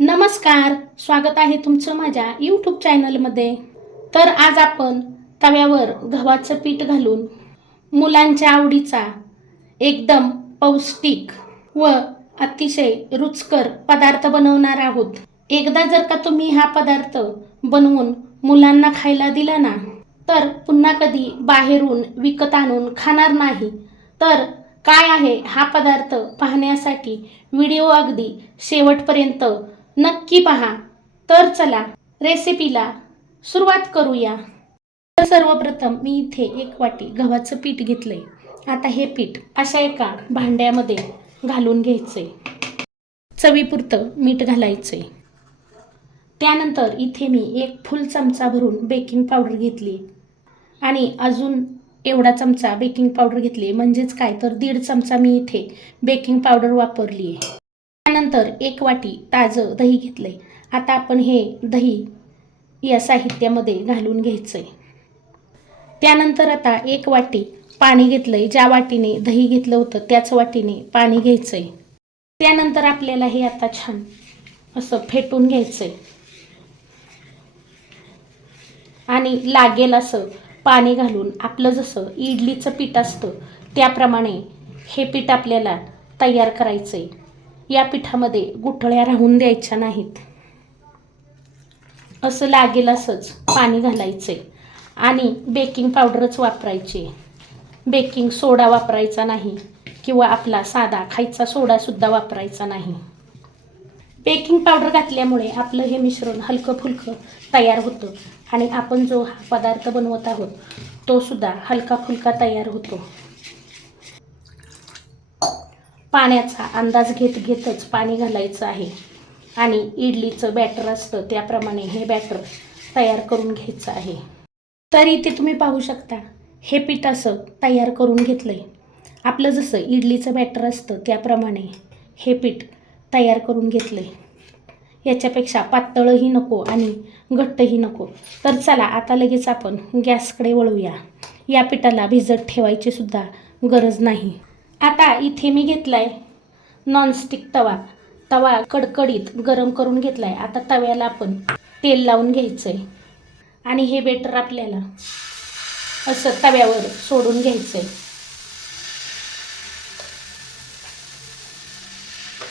नमस्कार, स्वागत आहे तुमचं माझ्या यूट्यूब चॅनलमध्ये. तर आज आपण तव्यावर गव्हाचं पीठ घालून मुलांच्या आवडीचा एकदम पौष्टिक व अतिशय रुचकर पदार्थ बनवणार आहोत. एकदा जर का तुम्ही हा पदार्थ बनवून मुलांना खायला दिला ना, तर पुन्हा कधी बाहेरून विकत आणून खाणार नाही. तर काय आहे हा पदार्थ पाहण्यासाठी व्हिडिओ अगदी शेवटपर्यंत नक्की पहा. तर चला रेसिपीला सुरुवात करूया. तर सर्वप्रथम मी इथे 1 वाटी गव्हाचं पीठ घेतलंय. आता हे पीठ अशा एका भांड्यामध्ये घालून घ्यायचंय. चवीपुरतं मीठ घालायचंय. त्यानंतर इथे मी 1 फुल चमचा भरून बेकिंग पावडर घेतली आणि अजून एवढा चमचा बेकिंग पावडर घेतली, म्हणजेच काय तर 1.5 चमचा मी इथे बेकिंग पावडर वापरली आहे. त्यानंतर 1 वाटी ताजं दही घेतलंय. आता आपण हे दही या साहित्यामध्ये घालून घ्यायचंय. त्यानंतर आता 1 वाटी पाणी घेतलंय. ज्या वाटीने दही घेतलं होतं त्याच वाटीने पाणी घ्यायचंय. त्यानंतर आपल्याला हे आता छान असं फेटून घ्यायचंय आणि लागेल असं पाणी घालून आपलं जसं इडलीचं पीठ असतं त्याप्रमाणे हे पीठ आपल्याला तयार करायचंय. या पिठामध्ये गुठळ्या राहून द्यायच्या नाहीत. असं लागेल असंच पाणी घालायचंय आणि बेकिंग पावडरच वापरायची. बेकिंग सोडा वापरायचा नाही किंवा आपला साधा खायचा सोडासुद्धा वापरायचा नाही. बेकिंग पावडर घातल्यामुळे आपलं हे मिश्रण हलकं फुलकं तयार होतं आणि आपण जो हा पदार्थ बनवत आहोत तो सुद्धा हलका फुलका तयार होतो. पाण्याचा अंदाज घेतच पाणी घालायचं आहे आणि इडलीचं बॅटर असतं त्याप्रमाणे हे बॅटर तयार करून घ्यायचं आहे. तर इथे तुम्ही पाहू शकता हे पीठ असं तयार करून घेतलंय. आपलं जसं इडलीचं बॅटर असतं त्याप्रमाणे हे पीठ तयार करून घेतलंय. याच्यापेक्षा पातळही नको आणि घट्टही नको. तर चला आता लगेच आपण गॅसकडे वळूया. या पिठाला भिजत ठेवायची सुद्धा गरज नाही. आता इथे मी घेतलाय नॉनस्टिक तवा. तवा कडकडीत गरम करून घेतलाय. आता तव्याला आपण तेल लावून घ्यायचंय आणि हे बेटर आपल्याला असं तव्यावर सोडून घ्यायचंय.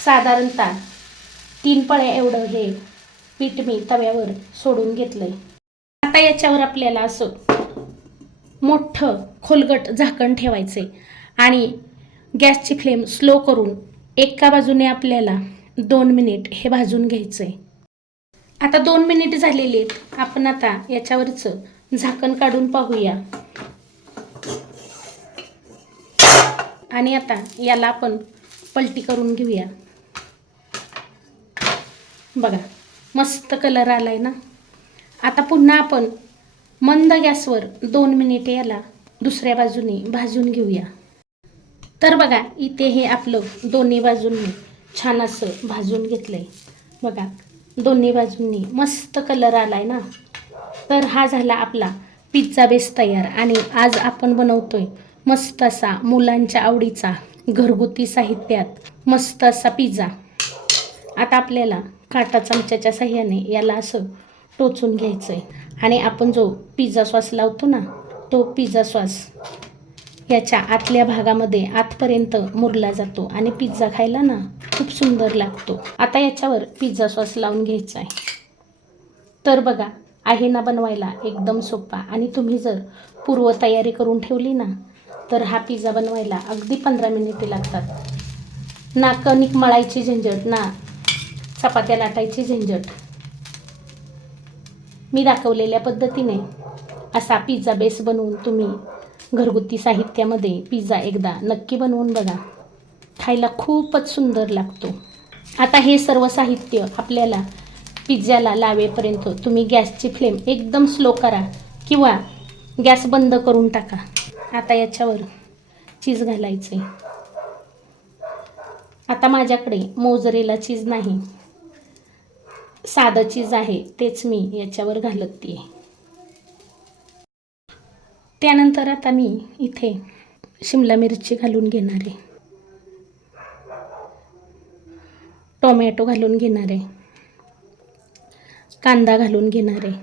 साधारणतः 3 पळ्या एवढं हे पीठ मी तव्यावर सोडून घेतलंय. आता याच्यावर आपल्याला असं मोठं खोलगट झाकण ठेवायचंय आणि गॅसची फ्लेम स्लो करून एका बाजूने आपल्याला 2 मिनिट हे भाजून घ्यायचंय. आता 2 मिनिट झालेले आहेत. आपण आता याच्यावरचं झाकण काढून पाहूया आणि आता याला आपण पलटी करून घेऊया. बघा मस्त कलर आलाय ना. आता पुन्हा आपण मंद गॅसवर 2 मिनिटे याला दुसऱ्या बाजूने भाजून घेऊया. तर बघा इथे हे आपलं दोन्ही बाजूंनी छान असं भाजून घेतलंय. बघा दोन्ही बाजूंनी मस्त कलर आलाय ना. तर हा झाला आपला पिझ्झा बेस तयार आणि आज आपण बनवतोय मस्त असा मुलांच्या आवडीचा घरगुती साहित्यात मस्त असा पिझ्झा. आता आपल्याला काटा चमच्याच्या साह्याने याला असं टोचून घ्यायचंय आणि आपण जो पिझ्झा सॉस लावतो ना तो पिझ्झा सॉस याच्या आतल्या भागामध्ये आतपर्यंत मुरला जातो आणि पिझ्झा खायला ना खूप सुंदर लागतो. आता याच्यावर पिझ्झा सॉस लावून घ्यायचा आहे. तर बघा आहे ना बनवायला एकदम सोपा आणि तुम्ही जर पूर्वतयारी करून ठेवली ना तर हा पिझ्झा बनवायला अगदी 15 मिनिटे लागतात. ना कणिक मळायची झंझट ना चपात्या लाटायची झंझट. मी दाखवलेल्या पद्धतीने असा पिझ्झा बेस बनवून तुम्ही घरगुती साहित्यामध्ये पिझ्झा एकदा नक्की बनवून बघा. खायला खूपच सुंदर लागतो. आता हे सर्व साहित्य आपल्याला पिझ्झ्याला लावेपर्यंत तुम्ही गॅसची फ्लेम एकदम स्लो करा किंवा गॅस बंद करून टाका. आता याच्यावर चीज घालायचे. आता माझ्याकडे मोझरेला चीज नाही, साधं चीज आहे तेच मी याच्यावर घालते. त्यानंतर आता मी इथे शिमला मिरची घालून घेणार आहे, टोमॅटो घालून घेणार आहे कांदा घालून घेणार आहे.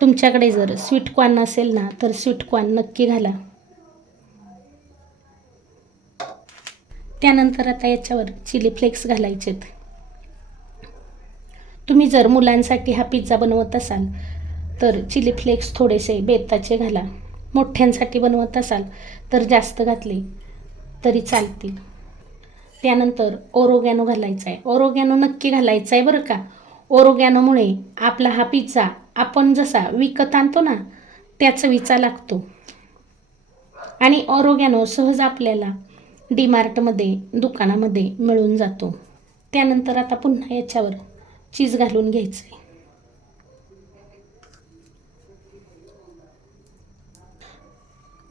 तुमच्याकडे जर स्वीट कॉर्न असेल ना तर स्वीट कॉर्न नक्की घाला. त्यानंतर आता याच्यावर चिली फ्लेक्स घालायचेत. तुम्ही जर मुलांसाठी हा पिझ्झा बनवत असाल तर चिली फ्लेक्स थोडेसे बेताचे घाला. मोठ्यांसाठी बनवत असाल तर जास्त घातले तरी चालतील. त्यानंतर ओरोगॅनो घालायचा आहे. ओरोगॅनो नक्की घालायचा आहे बरं का. ओरोगॅनोमुळे आपला हा पिझ्झा आपण जसा विकत आणतो ना त्या चवीचा लागतो. आणि ओरोगॅनो सहज आपल्याला डीमार्टमध्ये दुकानामध्ये मिळून जातो. त्यानंतर आता पुन्हा याच्यावर चीज घालून घ्यायचं आहे.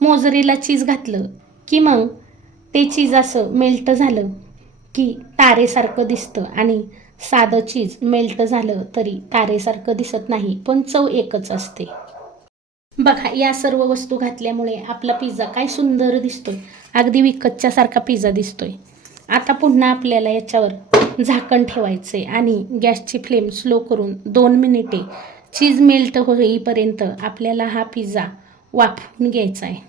मोझरेला चीज घातलं की मग ते चीज असं मेल्ट झालं की तारेसारखं दिसतं. आणि साधं चीज मेल्ट झालं तरी तारेसारखं दिसत नाही, पण चव एकच असते. बघा, या सर्व वस्तू घातल्यामुळे आपला पिझ्झा काय सुंदर दिसतोय. अगदी विकतच्यासारखा पिझ्झा दिसतोय. आता पुन्हा आपल्याला याच्यावर झाकण ठेवायचे आणि गॅसची फ्लेम स्लो करून 2 मिनिटे चीज मेल्ट होईपर्यंत आपल्याला हा पिझ्झा वाफवून घ्यायचा आहे.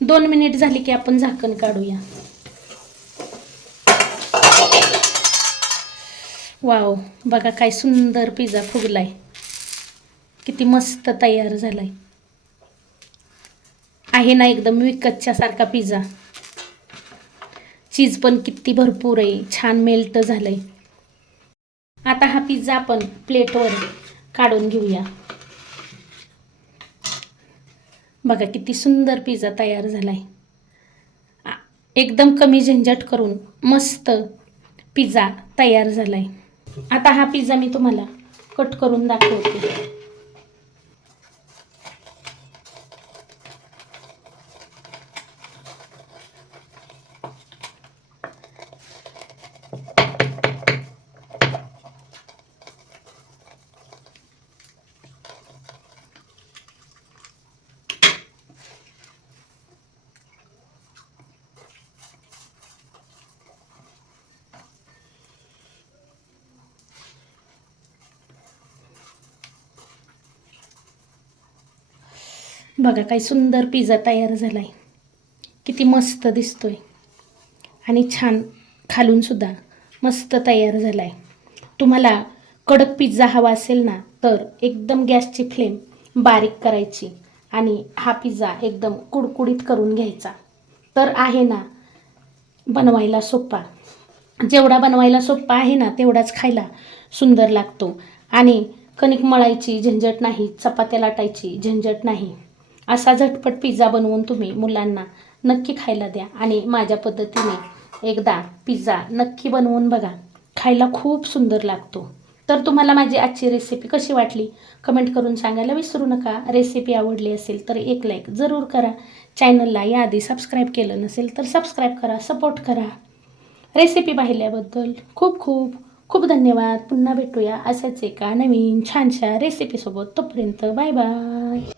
2 मिनिट झाली की आपण झाकण काढूया. वाव, बघा काय सुंदर पिझ्झा फुगलाय. किती मस्त तयार झालाय. आहे ना एकदम विकतच्या सारखा पिझ्झा. चीज पण किती भरपूर आहे, छान मेल्ट झालंय. आता हा पिझ्झा आपण प्लेटवर काढून घेऊया. बघा किती सुंदर पिझ्झा तयार झालाय. एकदम कमी झंझट करून मस्त पिझ्झा तयार झालाय. आता हा पिझ्झा मी तुम्हाला कट करून दाखवते. बघा काय सुंदर पिझ्झा तयार झालाय. किती मस्त दिसतोय आणि छान खालून सुद्धा मस्त तयार झालाय. तुम्हाला कडक पिझ्झा हवा असेल ना तर एकदम गॅसची फ्लेम बारीक करायची आणि हा पिझ्झा एकदम कुडकुडीत करून घ्यायचा. तर आहे ना बनवायला सोपा. जेवढा बनवायला सोपा आहे ना तेवढाच खायला सुंदर लागतो. आणि कणिक मळायची झंझट नाही, चपात्या लाटायची झंझट नाही. असा झटपट पिझ्झा बनवून तुम्ही मुलांना नक्की खायला द्या. आणि माझ्या पद्धतीने एकदा पिझ्झा नक्की बनवून बघा, खायला खूप सुंदर लागतो. तर तुम्हाला माझी आजची रेसिपी कशी वाटली कमेंट करून सांगायला विसरू नका. रेसिपी आवडली असेल तर एक लाईक जरूर करा. चॅनलला याआधी सबस्क्राईब केलं नसेल तर सबस्क्राईब करा, सपोर्ट करा. रेसिपी पाहिल्याबद्दल खूप खूप खूप धन्यवाद. पुन्हा भेटूया अशाच एका नवीन छानशा रेसिपीसोबत. तोपर्यंत बाय बाय.